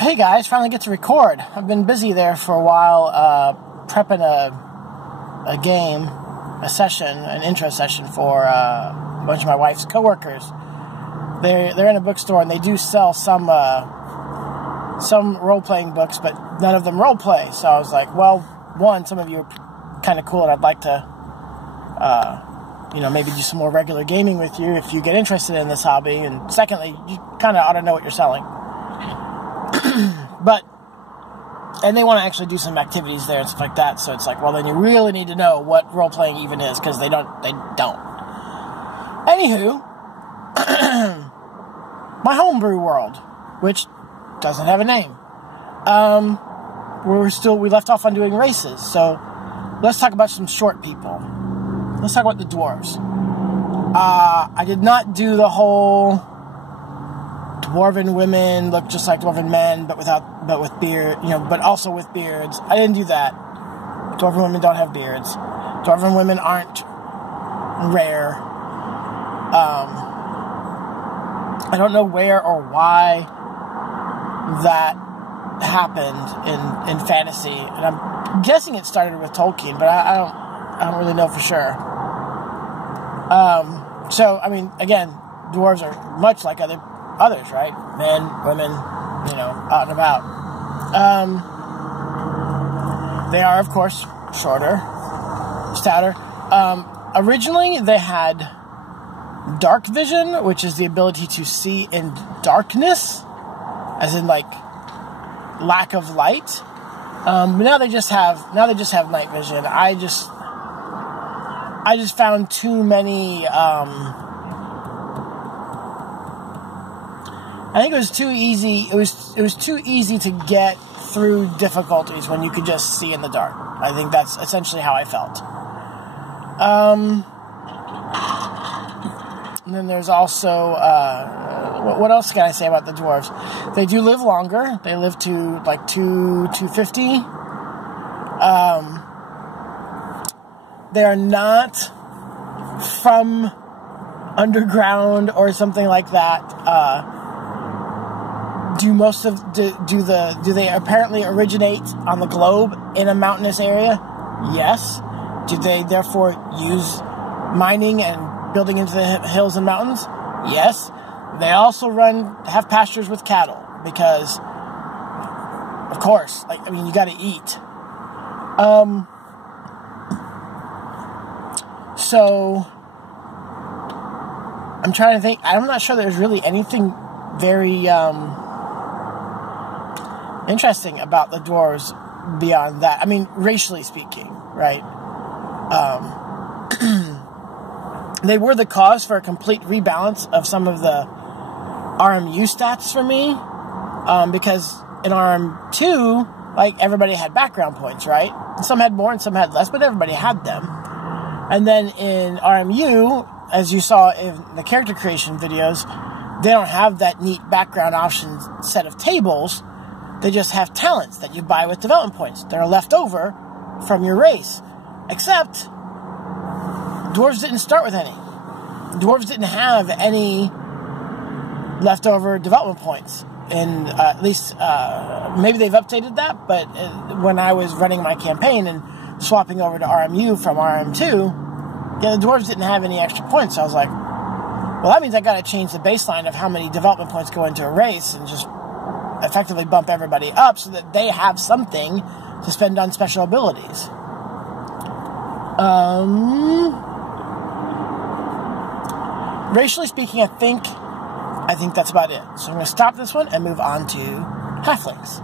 Hey guys, finally get to record. I've been busy there for a while, prepping a game, a session, an intro session for a bunch of my wife's coworkers. They're in a bookstore and they do sell some role-playing books, but none of them role-play. So I was like, well, one, some of you are kind of cool and I'd like to, maybe do some more regular gaming with you if you get interested in this hobby. And secondly, you kind of ought to know what you're selling. And they want to actually do some activities there and stuff like that, so it's like, well, then you really need to know what role-playing even is, because they don't. Anywho, my homebrew world, which doesn't have a name. We left off on doing races, so let's talk about some short people. Let's talk about the dwarves. I did not do the whole dwarven women look just like dwarven men, but with beard, but also with beards. I didn't do that. Dwarven women don't have beards. Dwarven women aren't rare. I don't know where or why that happened in fantasy, and I'm guessing it started with Tolkien, but I don't really know for sure. So I mean, again, dwarves are much like others, right? Men, women, out and about. They are, of course, shorter, stouter. Originally, they had dark vision, which is the ability to see in darkness, as in like lack of light. But now they just have night vision. I just found too many. I think it was too easy. It was too easy to get through difficulties when you could just see in the dark. I think that's essentially how I felt. And then there's also what else can I say about the dwarves? They do live longer. They live to like 250. They are not from underground or something like that. Do they apparently originate on the globe in a mountainous area? Yes. Do they therefore use mining and building into the hills and mountains? Yes. They also have pastures with cattle because, of course, you got to eat. So I'm trying to think. I'm not sure there's really anything very interesting about the dwarves beyond that. I mean, racially speaking, right? They were the cause for a complete rebalance of some of the RMU stats for me, because in RM2, everybody had background points, right? Some had more and some had less, but everybody had them. And then in RMU, as you saw in the character creation videos, they don't have that neat background option set of tables. They just have talents that you buy with development points. They're left over from your race. Except, dwarves didn't start with any. Dwarves didn't have any leftover development points. And at least, maybe they've updated that, but when I was running my campaign and swapping over to RMU from RM2, the dwarves didn't have any extra points. So I was like, well, that means I got to change the baseline of how many development points go into a race and just effectively bump everybody up so that they have something to spend on special abilities. Racially speaking, I think that's about it. So I'm going to stop this one and move on to halflings.